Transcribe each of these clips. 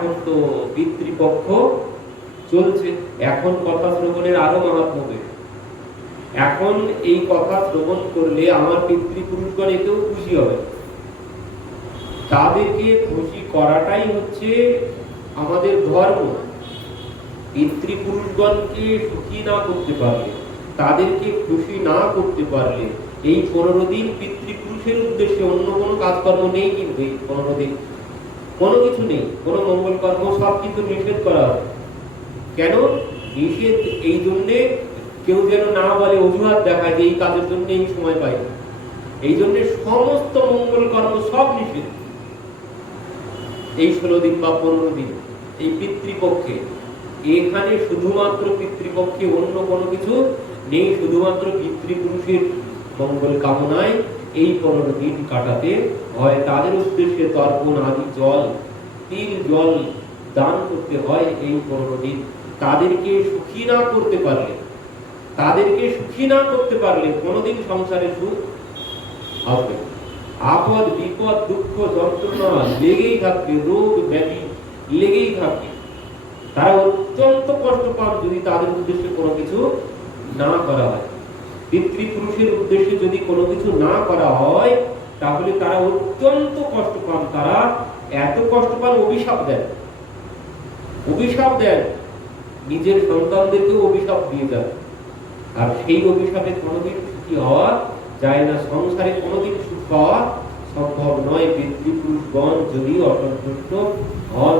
এখন তো পিতৃপক্ষ চলছে, এখন কথা শ্রবণের আরো মাহাত্ম্য বেশি। এখন এই কথা শ্রবণ করলে আমার পিতৃপুরুষগণ এতেও খুশি হবে। তাদেরকে খুশি করাটাই হচ্ছে আমাদের ধর্ম। পিতৃপুরুষগণকে সুখী না করতে পারলে, তাদেরকে খুশি না করতে পারলে, এই 15 দিন পিতৃপুরুষের উদ্দেশ্যে অন্য কোনো কাজকর্ম নেই। কিন্তু এই 15 দিন কোনো কিছু নেই, কোনো মঙ্গল কর্ম, সব কিন্তু নিষেধ করা হবে। কেন নিষেধ? এই জন্যে কেউ যেন না বলে, অজুহাত দেখায় যে এই কাজের জন্য এই সময় পাই না। এই জন্য সমস্ত মঙ্গল কর্ম সব নিষেধ এই 16 দিন বা 15 দিন এই পিতৃপক্ষে। এখানে শুধুমাত্র পিতৃপক্ষে, অন্য কোনো কিছু নেই, শুধুমাত্র পিতৃপুরুষের মঙ্গল কামনায় এই 15 দিন কাটাতে হয়। তাদের উদ্দেশ্যে তর্পণ আদি জল, তিল জল দান করতে হয় এই 15 দিন। তাদেরকে সুখী না করতে পারলে, তাদেরকে সুখী না করতে পারলে কোনোদিন সংসারে সুখ আসবে। আপদ বিপদ দুঃখ যন্ত্রণা লেগেই থাকবে, রোগ ব্যাধি লেগেই থাকবে। তারা অত্যন্ত কষ্ট পান যদি তাদের উদ্দেশ্যে কোনো কিছু না করা হয়। পিতৃপুরুষের উদ্দেশ্যে যদি কোনো কিছু না করা হয় তাহলে তারা অত্যন্ত কষ্ট পান। তারা এত কষ্ট পান, অভিশাপ দেন, অভিশাপ দেন, নিজের সন্তানদেরকেও অভিশাপ দিয়ে দেন। আর সেই অভিশাপে কোনোদিন সুখী হওয়া যায় না, সংসারে কোনোদিন সুখ পাওয়া সম্ভব নয় পিতৃপুরুষগণ যদি অসন্তুষ্ট হন।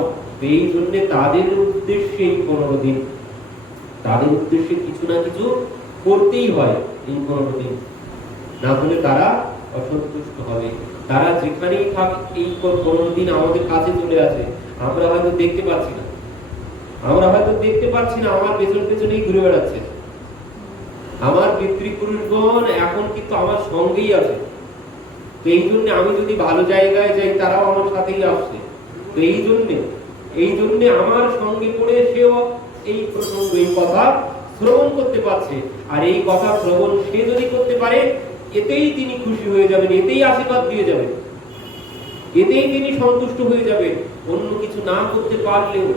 এই জন্য তাদের উদ্দেশ্যে এই 15 দিন, তাদের উদ্দেশ্যে কিছু না কিছু করতেই হয় এই 15 দিন, না হলে তারা অসন্তুষ্ট হবে। তারা যেখানেই থাক এই 15 দিন আমাদের কাছে চলে আসে, আমরা হয়তো দেখতে পাচ্ছি না, আমরা হয়তো দেখতে পাচ্ছি না, আমার পেছন পেছনেই ঘুরে বেড়াচ্ছে। আমার পিতৃপুরুষগণ এখন কিন্তু আমার সঙ্গেই আছে। তো এই জন্য আমি যদি ভালো জায়গায় যাই তারাও আমার সাথেই আসছে। তো এই জন্য আমার সঙ্গে পড়ে সেও এই প্রসঙ্গ, এই কথা শ্রবণ করতে পারছে। আর এই কথা শ্রবণ সে যদি করতে পারে, এতেই তিনি খুশি হয়ে যাবেন, এতেই আশীর্বাদ দিয়ে যাবেন, এতেই তিনি সন্তুষ্ট হয়ে যাবেন, অন্য কিছু না করতে পারলেও।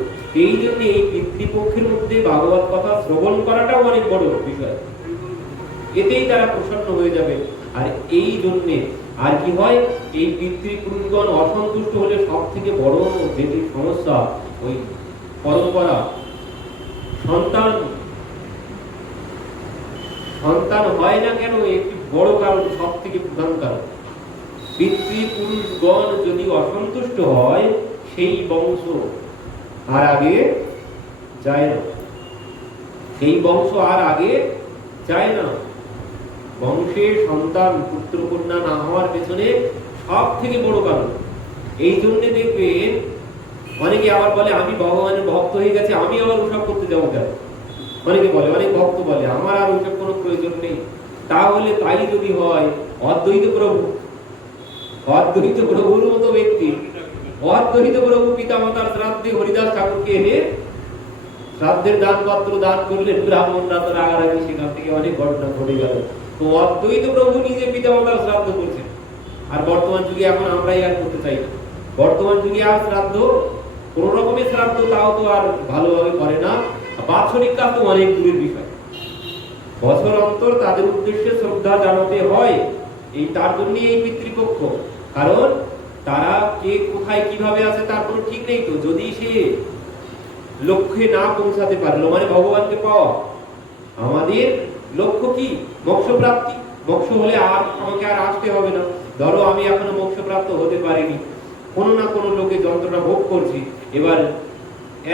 এই জন্য এই পিতৃপক্ষের মধ্যে ভাগবত কথা শ্রবণ করাটাও অনেক বড় বিষয়, এতেই তারা প্রসন্ন হয়ে যাবে। আর এই জন্যে আর কি হয়, এই পিতৃপুরুষগণ অসন্তুষ্ট হলে সব থেকে বড় যেটি সমস্যা, ওই পরম্পরা, সন্তান হয় না কেন, একটি বড় কারণ, সব থেকে প্রধান কারণ। পিতৃপুরুষগণ যদি অসন্তুষ্ট হয়, সেই বংশ আর আগে যায় না, সেই বংশ আর আগে যায় না। বংশে সন্তান পুত্র কন্যা না হওয়ার পেছনে সব থেকে বড় কারণ। এই জন্য দেখবেন অনেকে আবার বলে আমি ভগবানের ভক্ত হয়ে গেছে, আমি আবার ওসব করতে যাবো কেন? অনেকে বলে, অনেক ভক্ত বলে আমার আর ওইসব কোনো প্রয়োজন নেই। তাহলে তাই যদি হয়, অদ্বৈত প্রভুর মতো ব্যক্তি, অদ্বৈত প্রভু পিতামাতার শ্রাদ্ধে হরিদাস ঠাকুরকে এনে শ্রাদ্ধের দান পাত্র দান করলেন, ব্রাহ্মণরা তো রাগারাগি, সেখান থেকে অনেক ঘটনা ঘটে গেল। তো অদ্বৈত প্রভু নিজে পিতামাতার শ্রাদ্ধ করছেন। আর বর্তমান যুগে এখন আমরাই আর করতে চাই না। বর্তমান যুগে আর শ্রাদ্ধ, কোন রকমের শ্রাদ্ধ, তাও তো আর ভালোভাবে করে না। বাৎসরিক কাজ তো অনেক দূরের বিষয়, বছর অন্তর তাদের উদ্দেশ্যে শ্রদ্ধা জানাতে হয়। এই তার জন্য এই পিতৃপক্ষ, কারণ তারা কে কোথায় কিভাবে আছে তার কোনো ঠিক নেই। তো যদি সে লক্ষ্যে না পৌঁছাতে পারলো, মানে ভগবানকে পাওয়া, আমাদের লক্ষ্য কি? মোক্ষ প্রাপ্তি। মোক্ষ হলে আর আমাকে আর আসতে হবে না। ধরো আমি এখনো মোক্ষ প্রাপ্ত হতে পারিনি, কোনো না কোনো লোকে যন্ত্রণা ভোগ করছি, এবার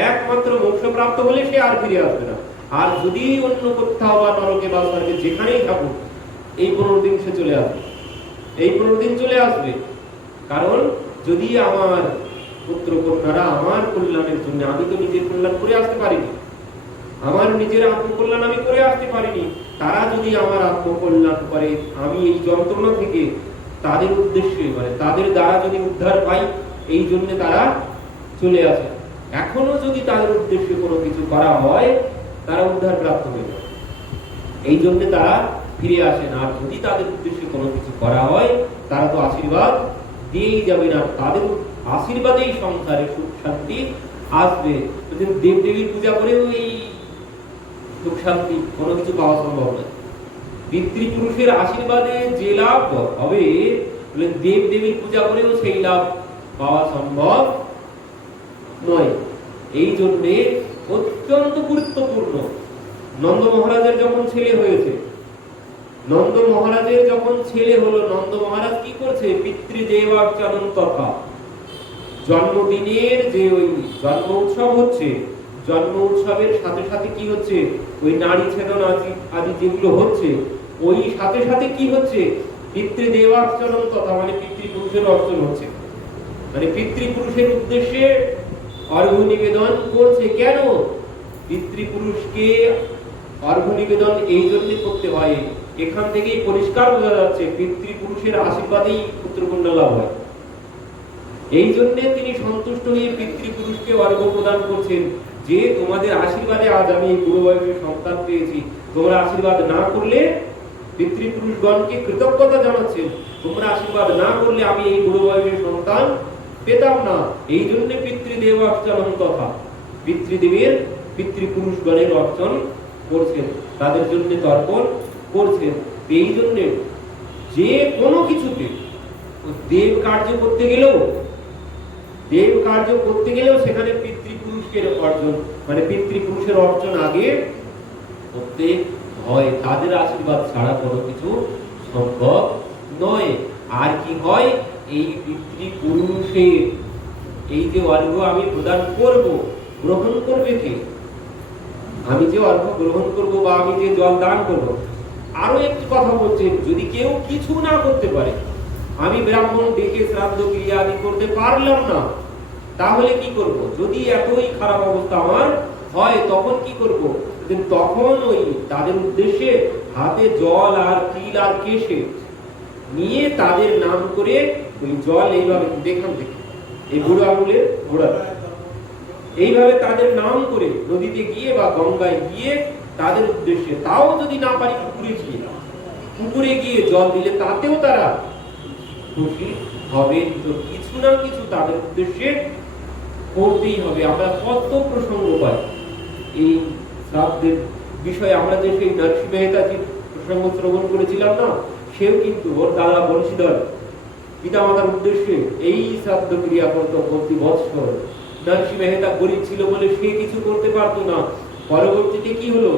একমাত্র মোক্ষ প্রাপ্ত হলে সে আর ফিরে আসবে না। আর যদি অন্য কোথাও বা নরকে বা স্বর্গে যেখানেই থাকুক, এই 15 দিন সে চলে আসবে, এই 15 দিন চলে আসবে। কারণ যদি আমার পুত্র কন্যারা আমার কল্যাণের জন্য, আমি তো নিজের কল্যাণ করে আসতে পারিনি, আমার নিজের আত্মকল্যাণ আমি করে আসতে পারিনি, তারা যদি আমার আত্মকল্যাণ করে, আমি এই যন্ত্রণা থেকে তাদের উদ্দেশ্যে, মানে তাদের দ্বারা যদি উদ্ধার পাই, এই জন্য তারা চলে আসে। এখনো যদি তাদের উদ্দেশ্যে কোনো কিছু করা হয়, তারা উদ্ধার প্রাপ্ত হয়ে যায়, এই জন্য তারা ফিরে আসেন। আর যদি তাদের উদ্দেশ্যে কোনো কিছু করা হয়, তারা তো আশীর্বাদ দিয়েই যাবেন। আর তাদের আশীর্বাদেই সংসারে সুখ শান্তি আসবে। দেব দেবীর পূজা করেও এই সুখ শান্তি কোনো কিছু পাওয়া সম্ভব নয়। পিতৃপুরুষের আশীর্বাদে যে লাভ হবে, দেব দেবীর পূজা করেও সেই লাভ পাওয়া সম্ভব নয়। এই জন্যে অত্যন্ত গুরুত্বপূর্ণ। নন্দ মহারাজের যখন ছেলে হয়েছে, নন্দ মহারাজের যখন ছেলে হলো, নন্দ মহারাজ কি করছে? পিতৃদেবার্চনম তথা, জন্মদিনের যে ওই জন্ম উৎসব হচ্ছে, জন্ম উৎসবের সাথে সাথে কি হচ্ছে? ওই নারী ছেদন আদি যেগুলো হচ্ছে, ওই সাথে সাথে কি হচ্ছে? পিতৃদেবার্চনম তথা, মানে পিতৃপুরুষের অর্চন হচ্ছে, মানে পিতৃপুরুষের উদ্দেশ্যে অর্ঘ্য নিবেদন করছে। কেন? পিতৃপুরুষকে অর্ঘ্য নিবেদন এই জন্য করতে হয়, এখান থেকেই পরিষ্কার বোঝা যাচ্ছে পিতৃপুরুষের আশীর্বাদেই পুত্রকন্যা লাভ হয়। এই জন্য তিনি সন্তুষ্ট হয়ে পিতৃপুরুষকে অর্ঘ্য প্রদান করছেন, যে তোমাদের আশীর্বাদে আজ আমি এই বুড়ো বয়সে সন্তান পেয়েছি। তোমরা আশীর্বাদ না করলে, পিতৃপুরুষগণকে কৃতজ্ঞতা জানাচ্ছেন, তোমরা আশীর্বাদ না করলে আমি এই বুড়ো বয়সে সন্তান পেতাম না। এই জন্য পিতৃদেব অর্চন তথা, পিতৃদেবের পিতৃপুরুষগণের অর্চন করছেন, তাদের জন্য তর্পণ করছেন। এই জন্য যে কোনো কিছুতে দেব কার্য করতে গেলেও, সেখানে পিতৃপুরুষের অর্জন, মানে পিতৃপুরুষের অর্জন আগে করতে হয়। তাদের আশীর্বাদ ছাড়া কোনো কিছু সম্ভব নয়। আর কি হয়? এই পিতৃপুরুষের এই যে অর্ঘ্য আমি প্রদান করব, গ্রহণ করবে কে? আমি যে অর্ঘ্য গ্রহণ করব বা আমি যে জল দান করব। আরো একটি কথা বলছেন, যদি কেউ কিছু না করতে পারে, আমি ব্রাহ্মণ ডেকে শ্রাদ্ধ ক্রিয়া আদি করতে পারলাম না, তাহলে কি করব? যদি এতই খারাপ অবস্থা আমার হয়, তখন কি করব? তখন ওই তাদের উদ্দেশ্যে হাতে জল আর তিল আর কেশে নিয়ে তাদের নাম করে ওই জল এইভাবে দেখান থেকে, এই বুড়ো আঙুলের ঘোড়া, এইভাবে তাদের নাম করে নদীতে গিয়ে বা গঙ্গায় গিয়ে তাদের উদ্দেশ্যে, তাও যদি না পারি পুকুরে গিয়ে জল দিলে তাতেও তারা খুশি হবে। তো কিছু না কিছু তাদের উদ্দেশ্যে করতেই হবে। আমরা কত প্রসঙ্গ পাই এই শ্রাদ্ধের বিষয়ে। আমরা যে সেই নরসিংহ মেহতাজির প্রসঙ্গ শ্রবণ করেছিলাম না, সেও কিন্তু ওর দাদা বংশীধর পিতামাতার উদ্দেশ্যে এই শ্রাদ্ধ ক্রিয়া করত প্রতি বৎসর। নরসিংহ মেহতা গরিব ছিল বলে সে কিছু করতে পারতো না। পরবর্তীতে কি হলো?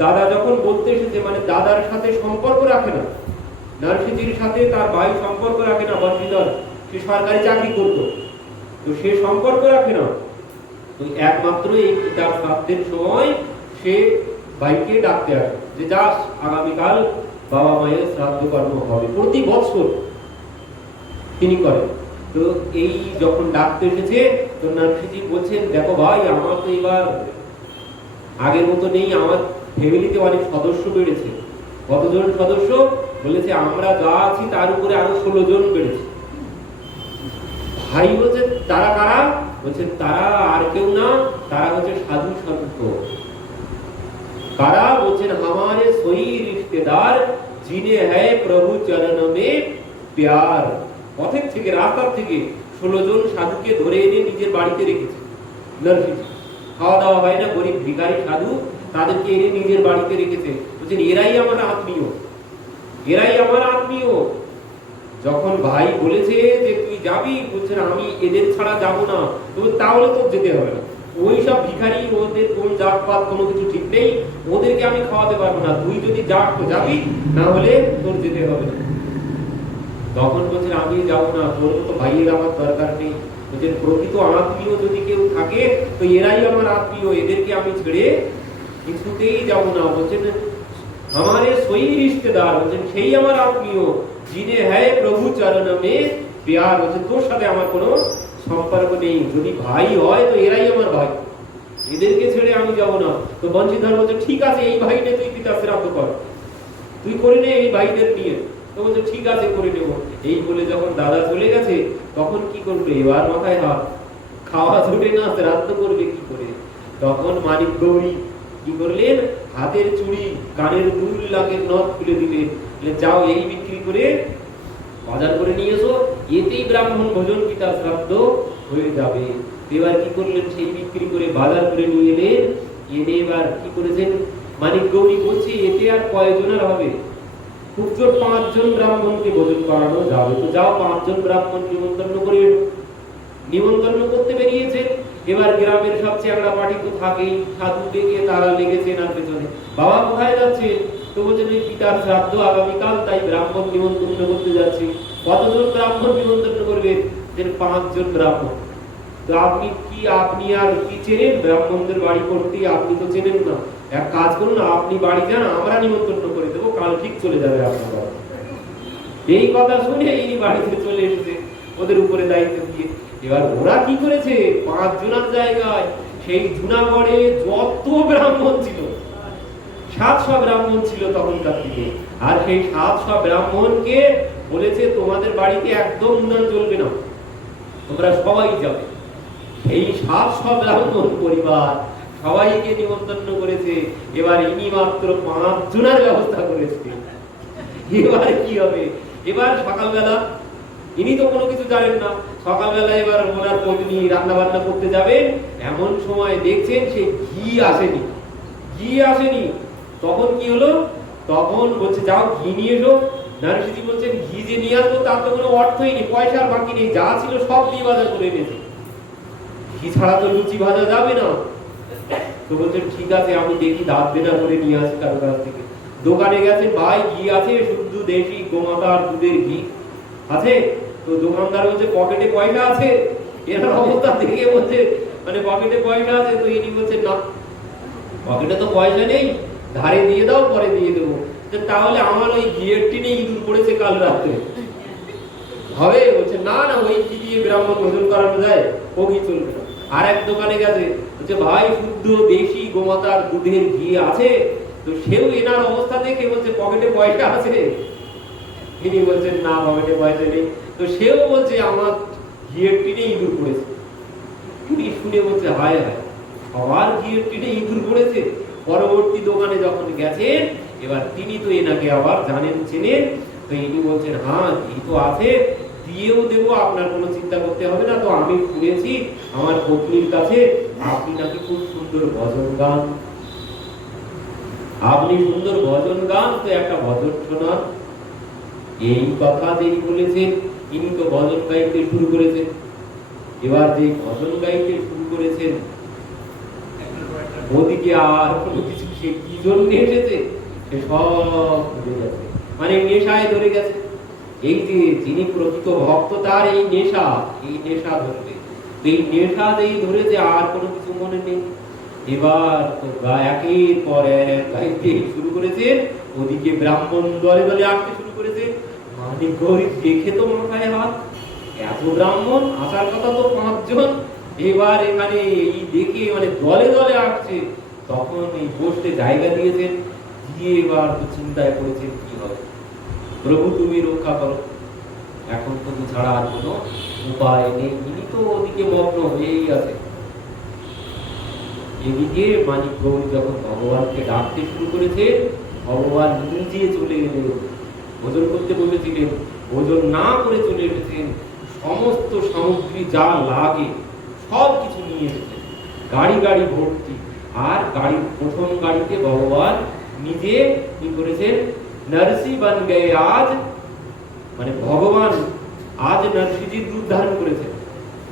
দাদা যখন বলতে এসেছে, মানে দাদার সাথে সম্পর্ক রাখে না, নরসিংহজির সাথে তার ভাই সম্পর্ক রাখে না, বংশীধর সে সরকারি চাকরি করত, তো সে সম্পর্ক রাখে না। তো একমাত্র এই পিতার শ্রাদ্ধের সময় সে ভাইকে ডাকতে আসে, যে যাস আগামীকাল বাবা মায়ের শ্রাদ্ধ কর্ম হবে। প্রতি বছর তিনি করেন। তো এই যখন ডাকতে এসেছে, তো নরসিংহজি বলছেন, দেখো ভাই, আমার তো এবার আগের মতো নেই, আমার ফ্যামিলিতে অনেক সদস্য বেড়েছে। কতজন সদস্য? বলেছে আমরা যা আছি তার উপরে আরো 16 জন বেড়েছে। ভাই বলছে, তারা কারা? বলছে, তারা আর কেউ না, তারা হচ্ছে সাধু সন্ত। কারা? বলছেন, हमारे सोई रिश्तेदार जिन्हें है प्रभु चरण में प्यार। পথের থেকে, রাস্তার থেকে 16 জন সাধুকে ধরে এনে নিজের বাড়িতে রেখেছে নরসিংহজি। খাওয়া দাওয়া হয় না, গরিব ভিখারি সাধু, তাদেরকে এনে নিজের বাড়িতে রেখেছে। বলছেন, এরাই আমার আত্মীয়, এরাই আমার আত্মীয়। যখন ভাই বলেছে যে তুই যাবি, বলছেন আমি এদের ছাড়া যাব না। তাহলে তো যেতে হবে না, ওই সব ভিখারি, ওদের কোন জাতপাত কোনো কিছু ঠিক নেই, ওদেরকে আমি খাওয়াতে পারবো না। তুই যদি যাস তো যাবি, না হলে তোর যেতে হবে না। তখন বলছেন, আমি যাব না, তোর মতো ভাইয়ের আমার দরকার নেই। বলছেন, প্রকৃত আত্মীয় যদি কেউ থাকে তো এরাই আমার আত্মীয়, এদেরকে আমি ছেড়ে কিছুতেই যাব না। বলছেন, हमारे सोई रिश्तेदार, বলছেন সেই আমার আত্মীয়, जिन्हें है प्रभु चरण में प्यार। বলছেন, তোর সাথে আমার কোনো সম্পর্ক নেই, যদি ভাই হয় তো এরাই আমার ভাই, এদেরকে ছেড়ে আমি যাব না। তো বংশীধর বলছে, ঠিক আছে, এই ভাইনে তুই পিতা শ্রাদ্ধ কর, তুই করে নে এই ভাইদের নিয়ে। তো বলছে, ঠিক আছে, করে নেব। এই বলে যখন দাদা চলে গেছে, তখন কি করবে? এবার মাথায় হাত, খাওয়া ছুটে না, শ্রাদ্ধ করবে কি করে? তখন মানিক গৌরী কি করলেন? হাতের চুড়ি, কানের দুল, নাকের নথ খুলে দিলেন, যাও এই বিক্রি করে বাজার করে নিয়ে এসো, এতেই ব্রাহ্মণ ভোজন পিতা শ্রাদ্ধ হয়ে যাবে। এবার কি করলেন, সেই বিক্রি করে বাজার করে নিয়ে এলেন। এনে এবার কি করেছেন, মানিক গৌরী বলছে এতে আর কয়জনের হবে, খুব জোর 5 জন ব্রাহ্মণকে ভোজন করানো যাবে, তো যাও 5 জন ব্রাহ্মণ নিমন্ত্রণ করে এনো। নিমন্ত্রণ করতে বেরিয়েছে। এবার গ্রামের সব চ্যাংড়া পাটি তো থাকেই, সাধু ডেকে তারা লেগেছে এনার পেছনে। বাবা কোথায় যাচ্ছে? তো বলছেন ওই পিতার শ্রাদ্ধ আগামীকাল, তাই ব্রাহ্মণ নিমন্ত্রণ করতে যাচ্ছি। কতজন ব্রাহ্মণ নিমন্ত্রণ করবে? 5 জন ব্রাহ্মণ। তো আপনি আর কি চেনেন ব্রাহ্মণদের বাড়ি করতে? আপনি তো চেনেন না। এক কাজ করুন, আপনি বাড়ি যান, আমরা নিমন্ত্রণ করে দেবো, কাল ঠিক চলে যাবে আপনার। এই কথা শুনে ইনি বাড়িতে চলে এসেছে ওদের উপরে দায়িত্ব দিয়ে। এবার ওরা কি করেছে, 5 জনের জায়গায় সেই জুনাগড়ে যত ব্রাহ্মণ ছিল 700 ব্রাহ্মণ ছিল তখনকার দিকে। আর সেই 700 ব্রাহ্মণকে বলেছে তোমাদের বাড়িতে একদম উনান চলবে না, তোমরা সবাই যাবে। এই 700 ব্রাহ্মণ পরিবার সবাইকে নিমন্ত্রণ করেছে। এবার ইনি মাত্র 5 জনের ব্যবস্থা করেছে। এবার কি হবে? এবার সকালবেলা, ইনি তো কোনো কিছু জানেন না, সকালবেলা এবার ওনার পত্নী রান্না বান্না করতে যাবেন, এমন সময় দেখছেন সেই ঘি আসেনি। তখন কি হলো, তখন বলছে যাও ঘি নিয়ে এসো। নারসিজি বলছেন ঘি যে নিয়ে আসবো তার তো কোনো অর্থই নেই, পয়সার বাকি নেই, যা ছিল সব দিয়ে বাজার করে এনেছে, ঘি ছাড়া তো লুচি ভাজা যাবে না। তো বলছেন ঠিক আছে, আমি দেখি দাঁত বেনা করে নিয়ে আসি কারো কাছ থেকে। দোকানে গেছেন, ভাই ঘি আছে? শুদ্ধ দেশি গোমাতার দুধের ঘি আছে? তো দোকানদার বলছে পকেটে পয়সা আছে? এর অবস্থা দেখে বলছে মানে পকেটে পয়সা আছে? তো ইনি বলছেন না, পকেটে তো পয়সা নেই, ধারে দিয়ে দাও, পরে দিয়ে দেবো। তাহলে আমার ওই ঘিয়ের টিনে ইঁদুর পড়েছে কাল রাতে, হবে? বলছে না না, ওই ঘি দিয়ে ব্রাহ্মণ ভোজন করানো যায়, ও ঘি চলবে না। আর এক দোকানে গেছে, বলছে ভাই শুদ্ধ দেশি গোমাতার দুধের ঘি আছে? তো সেও এনার অবস্থা দেখে বলছে পকেটে পয়সা আছে? তিনি বলছেন না, পকেটে পয়সা নেই। তো সেও বলছে আমার ঘিয়ের টিনে ইঁদুর পড়েছে। তিনি শুনে বলছে হায় হায়, সবার ঘিয়ের টিনে ইঁদুর পড়েছে। পরবর্তী দোকানে যখন গেছেন, এবার তিনি তো এনাকে আবার জানেন, চেনেন। তো ইনি বলছেন হ্যাঁ ঘি তো আছে, দিয়েও দেবো, আপনার কোনো চিন্তা করতে হবে না। তো আমি শুনেছি আমার পত্নীর কাছে আপনি নাকি খুব সুন্দর ভজন গান, আপনি সুন্দর ভজন গান, তো একটা ভজন শোনান। এই কথা যেই বলেছেন, ইনি তো ভজন গাইতে শুরু করেছেন। এবার যে ভজন গাইতে শুরু করেছেন, ওদিকে আর কোনো কিছু সে কি জন্য এসেছে সে সব ভুলে গেছে, মানে নেশায় ধরে গেছে। এই যে যিনি প্রকৃত ভক্ত, তার এই নেশা ধরবে, এই নেশা যেই ধরেছে আর কোনো কিছু মনে নেই। এবার তো একের পর এক গাইতে শুরু করেছে। ওদিকে ব্রাহ্মণ দলে দলে আসতে শুরু করেছে। মানে গরিব দেখে তো মাথায় হাত, এত ব্রাহ্মণ, আসার কথা তো 5 জন, এবার এখানে এই দেখে মানে দলে দলে আসছে। তখন এই বসতে জায়গা দিয়েছেন, দিয়ে এবার তো চিন্তায় পড়েছেন কি হবে। প্রভু তুমি রক্ষা করো, এখন তুমি ছাড়া আর কোনো উপায় নেই। ইনি তো ওদিকে মগ্ন হয়েই আছে। এদিকে মানিক গৌরী যখন ভগবানকে ডাকতে শুরু করেছে, ভগবান নিজে চলে এলেন। ভোজন করতে বসেছিলেন, ভোজন না করে চলে এসেছেন। সমস্ত সামগ্রী যা লাগে সব কিছু নিয়ে এসেছেন, গাড়ি গাড়ি ভর্তি। আর গাড়ির প্রথম গাড়িতে ভগবান নিজে কি করেছেন, নরসি বন গে আজ, মানে ভগবান আজ নরসিজির রূপ ধারণ করেছেন।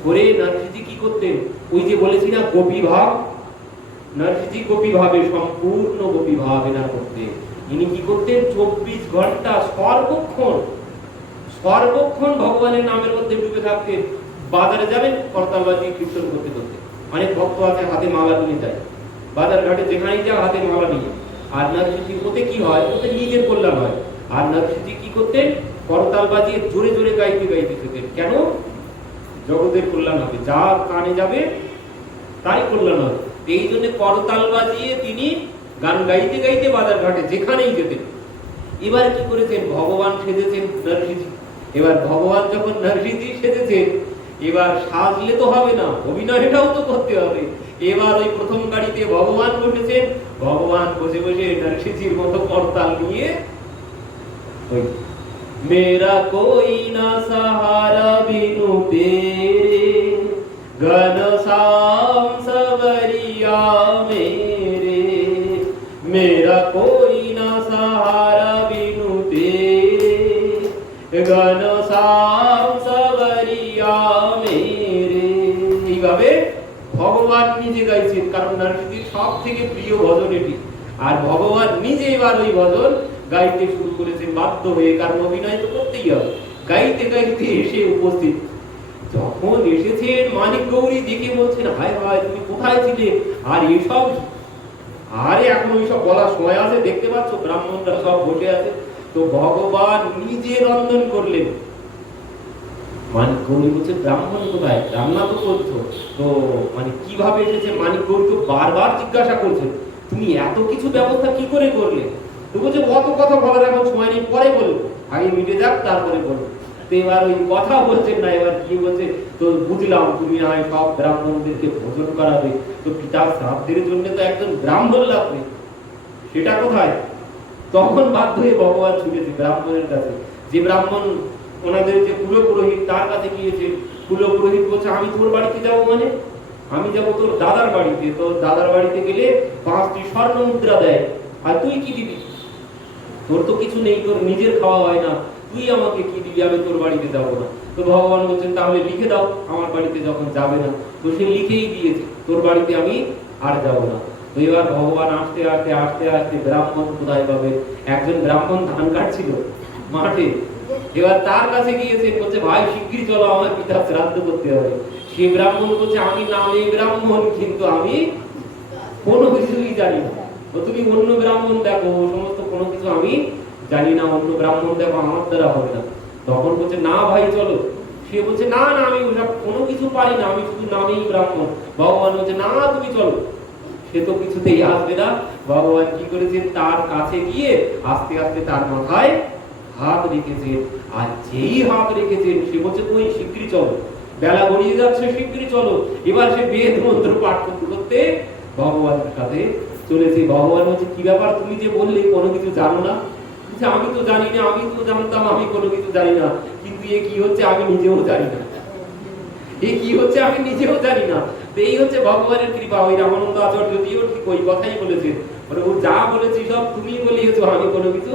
করে নরসিজি কি করতেন, ওই যে বলেছি না গোপী ভাব, নরসিজি গোপী ভাবে, সম্পূর্ণ গোপী ভাব এনার করতে। ইনি কি করতেন, 24 ঘন্টা সর্বক্ষণ ভগবানের নামের মধ্যে ডুবে থাকতেন। বাজারে যাবেন, করতাল বাজিয়ে কীর্তন করতে করতে। অনেক ভক্ত আছে হাতে মালা নিয়ে যায়, বাজার ঘাটে যেখানেই যাও হাতে মালা নিয়ে। আর নরসিজি ওতে কি হয়, ওতে নিজের কল্যাণ হয়। আর নরসিজি কি করতেন, করতাল বাজিয়ে জোরে জোরে গাইতে গাইতে যেতেন। কেন? জগতের কল্যাণ হবে, যার কানে যাবে তারই কল্যাণ হবে। এই জন্য করতাল বাজিয়ে তিনি গান গাইতে গাইতে বাজার ঘাটে যেখানেই যেতেন। এবার কি করেছেন, ভগবান সেজেছেন নরসিজি। এবার ভগবান যখন নরসিজি সেজেছেন, এবার সাজলে তো হবে না, অভিনয়টাও তো করতে হবে। এবার ওই প্রথম গাড়িতে ভগবান বসেছেন, ভগবান বসে বসে নরসিজির মতো করতাল নিয়ে ওই মেরা কোই না সাহারা বিনু তেরে घनश्याम सवरिया मेरे, मेरा कोई ना सहारा बिनु तेरे, घनश्याम सवरिया मेरे। এইভাবে ভগবান নিজে গাইছেন, কারণ নরসিংহীর সব থেকে প্রিয় ভজন এটি। আর ভগবান নিজে এবার ওই ভজন গাইতে শুরু করেছেন বাধ্য হয়ে, কারণ অভিনয় তো করতেই হবে। গাইতে গাইতে এসে উপস্থিত, যখন এসেছেন মানিক গৌরী দেখে বলছেন, হায় হায় তুমি কোথায় ছিলে, আর এসব, আরে এখন ওইসব বলার সময় আছে, দেখতে পাচ্ছ ব্রাহ্মণরা সব বসে আছে। তো ভগবান নিজে রন্ধন করলেন। মানিক গৌরী বলছে, ব্রাহ্মণ কোথায়, রান্না তো করছো, তো মানে কিভাবে এসেছে? মানিক গৌরী তো বারবার জিজ্ঞাসা করছে, তুমি এত কিছু ব্যবস্থা কি করে করলে? তো বলছে, অত কথা বলার এখন সময় নেই, পরে বলবো, আগে মিটে যাক তারপরে বলবো। তো এবার ওই কথা বলছেন না, এবার কি বলছে, তো বুঝলাম তুমি হয় সব ব্রাহ্মণদেরকে ভোজন করাবে, তো পিতার শ্রাদ্ধের জন্য তো একজন ব্রাহ্মণ লাগবে, সেটা কোথায়? তখন বাধ্য হয়ে ভগবান ছুটেছে ব্রাহ্মণের কাছে। যে ব্রাহ্মণ ওনাদের যে কুলপুরোহিত, তার কাছে গিয়েছে। কুলপুরোহিত বলছে, আমি তোর বাড়িতে যাবো, মানে আমি যাবো তোর দাদার বাড়িতে, তো দাদার বাড়িতে গেলে 5টি স্বর্ণ মুদ্রা দেয়, আর তুই কি দিবি? তোর তো কিছু নেই, তোর নিজের খাওয়া হয় না, তুই আমাকে কি দিবি? আমি তোর বাড়িতে যাবো না। তো ভগবান বলছেন, তাহলে লিখে দাও, আমার বাড়িতে যখন যাবে না। তো সে লিখেই দিয়েছে, তোর বাড়িতে আমি আর যাবো না। তো এবার ভগবান আসতে আসতে আসতে আসতে ব্রাহ্মণ কোথায় পাবে? একজন ব্রাহ্মণ ধান কাটছিল মাঠে, এবার তার কাছে গিয়েছে, বলছে, ভাই শিগগিরই চলো, আমার পিতার শ্রাদ্ধ করতে হবে। সে ব্রাহ্মণ বলছে, আমি নামে ব্রাহ্মণ, কিন্তু আমি কোনো কিছুই জানি না। তুমি অন্য ব্রাহ্মণ দেখো, সমস্ত কোনো কিছু আমি জানি না, অন্য ব্রাহ্মণ দেখো, আমার দ্বারা হবে না। তখন বলছে, না ভাই চলো। সে বলছে, না না, আমি ওসব কোনো কিছু পারি না, আমি শুধু নামেই ব্রাহ্মণ। ভগবান বলছে, না তুমি চলো। সে তো কিছুতেই আসবে না। ভগবান কি করেছেন, তার কাছে গিয়ে আস্তে আস্তে তার মাথায় হাত রেখেছেন। আর যেই হাত রেখেছেন, সে বলছে, তুই শিগগিরই চলো, বেলা গড়িয়ে যাচ্ছে, শিগগিরই চলো। এবার সে বেদ মন্ত্র পাঠ করতে করতে ভগবানের সাথে চলেছে। ভগবান বলছে, কি ব্যাপার, তুমি যে বললে কোনো কিছু জানো না? আমি তো জানি না, আমি তো জানতাম আমি কোনো কিছু জানি না, কিন্তু এ কি হচ্ছে আমি নিজেও জানি না, এ কি হচ্ছে আমি নিজেও জানি না। তো এই হচ্ছে ভগবানের কৃপা। ওই রামানন্দ আচার্য দিয়েও ঠিক ওই কথাই বলেছেন, ও যা বলেছি সব তুমি বলিয়েছো, আমি কোনো কিছু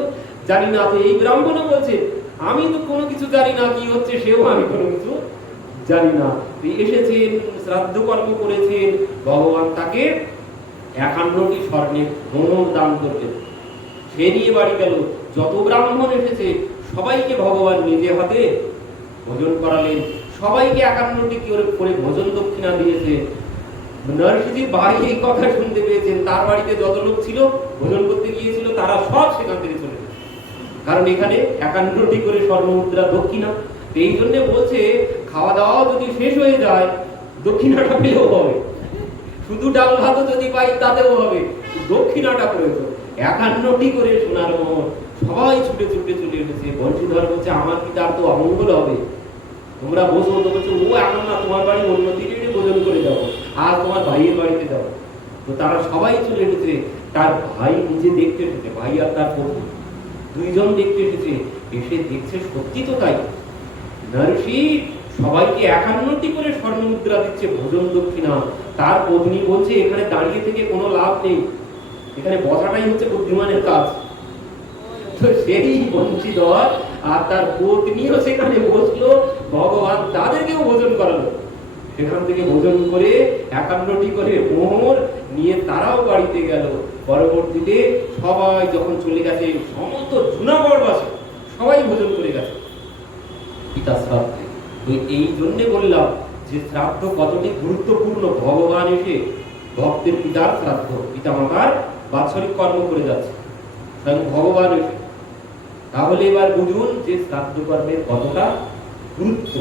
জানি না। তো এই ব্রাহ্মণও বলছে, আমি তো কোনো কিছু জানি না, কি হচ্ছে সেও আমি কোনো কিছু জানি না। এসেছেন, শ্রাদ্ধ কর্ম করেছেন, ভগবান তাকে 51টি স্বর্ণের মোহর দান করলেন। সে নিয়ে বাড়ি গেল। যত ব্রাহ্মণ এসেছে সবাইকে ভগবান নিজে হাতে ভোজন করালেন, সবাইকে 51টি করে ভোজন দক্ষিণা দিয়েছে। নরসিংহীর ভাই এই কথা শুনতে পেয়েছেন, তার বাড়িতে যত লোক ছিল ভোজন করতে গিয়েছিল, তারা সব সেখান থেকে চলে গেছে, কারণ এখানে 51টি করে স্বর্ণ মুদ্রা দক্ষিণা। এই জন্য বলছে, খাওয়া দাওয়া যদি শেষ হয়ে যায়, দক্ষিণাটা পেলেও হবে, শুধু ডাল ভাতও যদি পাই তাতেও হবে, দক্ষিণাটা প্রয়োজন। 51টি করে সোনার মোহর, সবাই ছুটে ছুটে চলে এসেছে। বংশীধর বলছে, আমার পিতার তো অমঙ্গল হবে, তোমরা বসো। তো বলছে, ও এখন না, তোমার বাড়ি অন্য দিকে ভোজন করে যাবো, আর তোমার ভাইয়ের বাড়িতে যাবো। তো তারা সবাই চলে এসেছে। তার ভাই নিজে দেখতে এসেছে, ভাই আর তার পত্নী দুইজন দেখতে এসেছে। এসে দেখছে সত্যি তো তাই, নরসিংহ সবাইকে 51টি করে স্বর্ণ মুদ্রা দিচ্ছে ভোজন দক্ষিণা। তার পত্নী বলছে, এখানে দাঁড়িয়ে থেকে কোনো লাভ নেই, এখানে বসাটাই হচ্ছে বুদ্ধিমানের কাজ। তো সেই বংশীধর আর তার পত্নীও সেখানে বসলো, ভগবান তাদেরকেও ভোজন করালো। সেখান থেকে ভোজন করে 51টি করে মোহর নিয়ে তারাও বাড়িতে গেল। পরবর্তীতে সবাই যখন চলে গেছে, সমস্ত জুনাগড়বাসী সবাই ভোজন করে গেছে পিতা শ্রাদ্ধে। তো এই জন্য বললাম যে শ্রাদ্ধ কতটি গুরুত্বপূর্ণ। ভগবান এসে ভক্তের পিতার শ্রাদ্ধ, পিতা মাতার বাৎসরিক কর্ম করে যাচ্ছে স্বয়ং ভগবান এসে। তাহলে এবার বুঝুন যে শ্রাদ্ধ কর্মের কতটা গুরুত্ব।